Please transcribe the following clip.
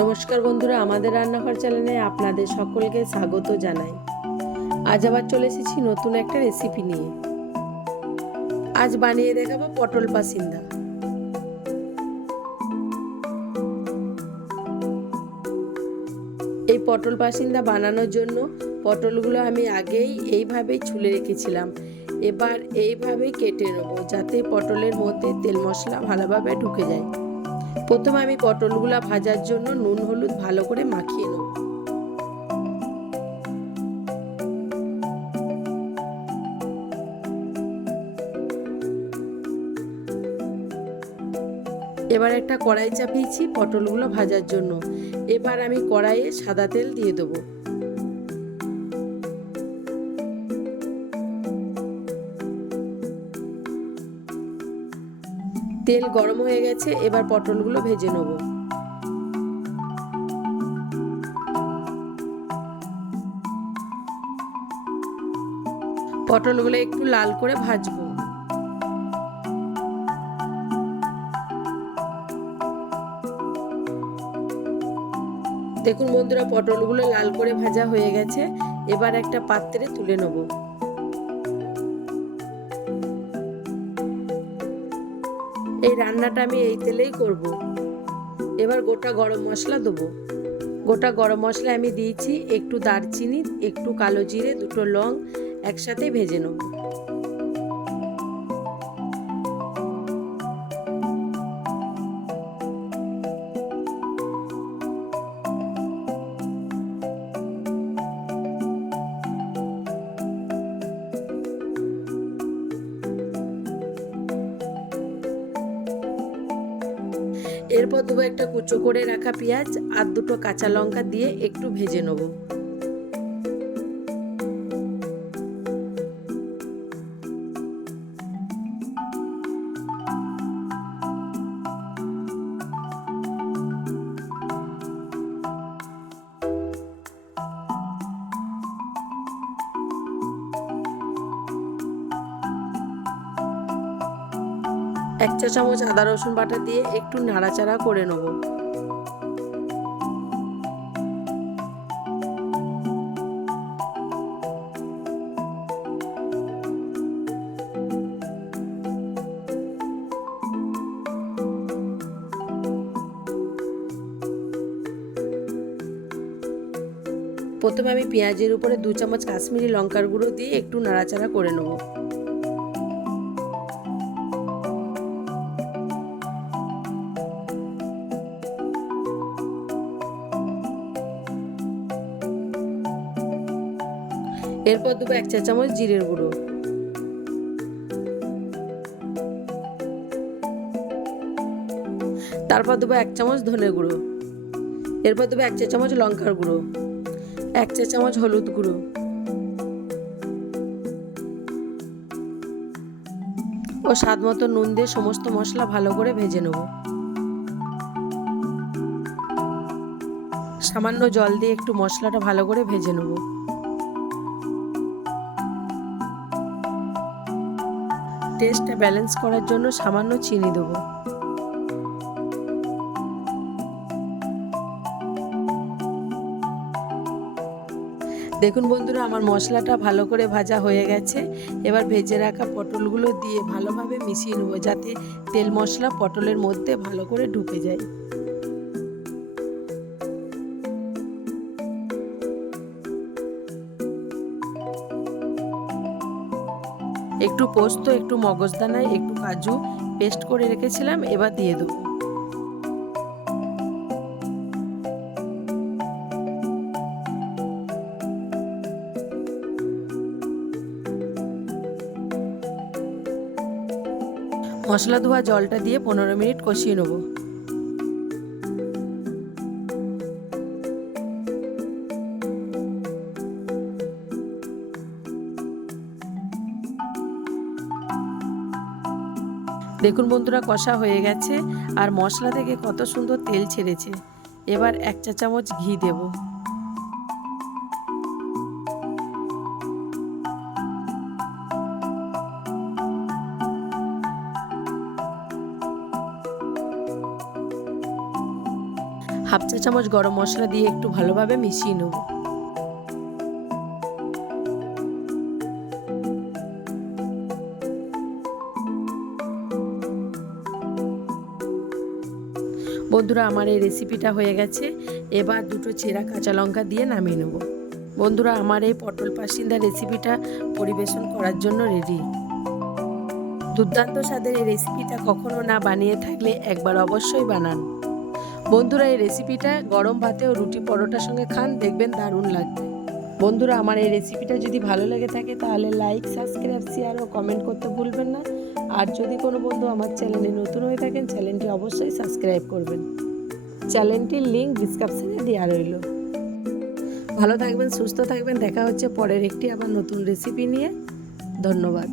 নমস্কার বন্ধুরা, আমাদের রান্নাঘর চ্যানেলে আপনাদের সকলকে স্বাগত জানাই। আজ আবার চলে এসেছি নতুন একটা রেসিপি নিয়ে। আজ বানিয়ে দেখাবো পটল পাসিন্দা। এই পটল পাসিন্দা বানানোর জন্য পটলগুলো আমি আগেই এইভাবেই ছুলে রেখেছিলাম। এবার এইভাবেই কেটে নেব যাতে পটলের মধ্যে তেল মশলা ভালোভাবে ঢুকে যায়। প্রথমে আমি পটলগুলো ভাজার জন্য নুন হলুদ ভালো করে মাখিয়ে নেব। এবার একটা কড়াই চাপিয়েছি পটলগুলো ভাজার জন্য। এবার আমি কড়াইয়ে সাদা তেল দিয়ে দেবো। তেল গরম হয়ে গেছে, এবার পটলগুলো ভেজে নেব। পটলগুলো একটু লাল করে ভাজবো। দেখুন বন্ধুরা, পটলগুলো লাল করে ভাজা হয়ে গেছে। এবার একটা পাত্রে তুলে নেব। এই রান্নাটা আমি এই তেলেই করব। এবার গোটা গরম মশলা দেবো। গোটা গরম মশলা আমি দিয়েছি একটু দারচিনি, একটু কালো জিরে, দুটো লং একসাথে ভেজে নেব। এরপর দেবো একটা কুচো করে রাখা পেঁয়াজ আর দুটো কাঁচা লঙ্কা দিয়ে একটু ভেজে নেব। এক চা চামচ আদা রসুন বাটা দিয়ে একটু নাড়াচাড়া করে নেব। প্রথমে আমি পেঁয়াজের উপরে 2 চামচ কাশ্মীরি লঙ্কার গুঁড়ো দিয়ে একটু নাড়াচাড়া করে নেব। এরপর দেবো 1 চা চামচ জিরের গুঁড়ো। তারপর দেবো 1 চামচ ধনে গুঁড়ো। এরপর দেবো 1 চা চামচ লঙ্কার গুঁড়ো, 1 চা চামচ হলুদ গুঁড়ো ও স্বাদ মতো নুন দিয়ে সমস্ত মশলা ভালো করে ভেজে নেব। সামান্য জল দিয়ে একটু মশলাটা ভালো করে ভেজে নেব। টেস্টটা ব্যালেন্স করার জন্য সামান্য চিনি দেবো। দেখুন বন্ধুরা, আমার মশলাটা ভালো করে ভাজা হয়ে গেছে। এবার ভেজে রাখা পটলগুলো দিয়ে ভালোভাবে মিশিয়ে নেব যাতে তেল মশলা পটলের মধ্যে ভালো করে ঢুকে যায়। একটু পোস্ত, একটু মগজদানা, একটু কাজু পেস্ট করে রেখেছিলাম, এবার দিয়ে দেবো। মশলা ধোয়া জলটা দিয়ে 15 মিনিট কষিয়ে নেব। দেখুন বন্ধুরা, কষা হয়ে গেছে আর মশলা থেকে কত সুন্দর তেল ছেড়েছে। এবার 1 চা চামচ ঘি দেব। হাফ চা চামচ গরম মশলা দিয়ে একটু ভালোভাবে মিশিয়ে নেব। বন্ধুরা আমার এই রেসিপিটা হয়ে গেছে। এবার দুটো চেরা কাঁচা লঙ্কা দিয়ে নামিয়ে নেব। বন্ধুরা আমার এই পটল পাসিন্দা রেসিপিটা পরিবেশন করার জন্য রেডি। দুর্দান্ত স্বাদের এই রেসিপিটা কখনো না বানিয়ে থাকলে একবার অবশ্যই বানান। বন্ধুরা এই রেসিপিটা গরম ভাতে ও রুটি পরোটার সঙ্গে খান, দেখবেন দারুণ লাগবে। বন্ধুরা আমার এই রেসিপিটা যদি ভালো লেগে থাকে তাহলে লাইক, সাবস্ক্রাইব, শেয়ার ও কমেন্ট করতে ভুলবেন না। আর যদি কোনো বন্ধু আমার চ্যানেলে নতুন হয়ে থাকেন চ্যানেলটি অবশ্যই সাবস্ক্রাইব করবেন। চ্যানেলটির লিঙ্ক ডিসক্রিপশনে দেওয়া রইল। ভালো থাকবেন, সুস্থ থাকবেন। দেখা হচ্ছে পরের একটি আবার নতুন রেসিপি নিয়ে। ধন্যবাদ।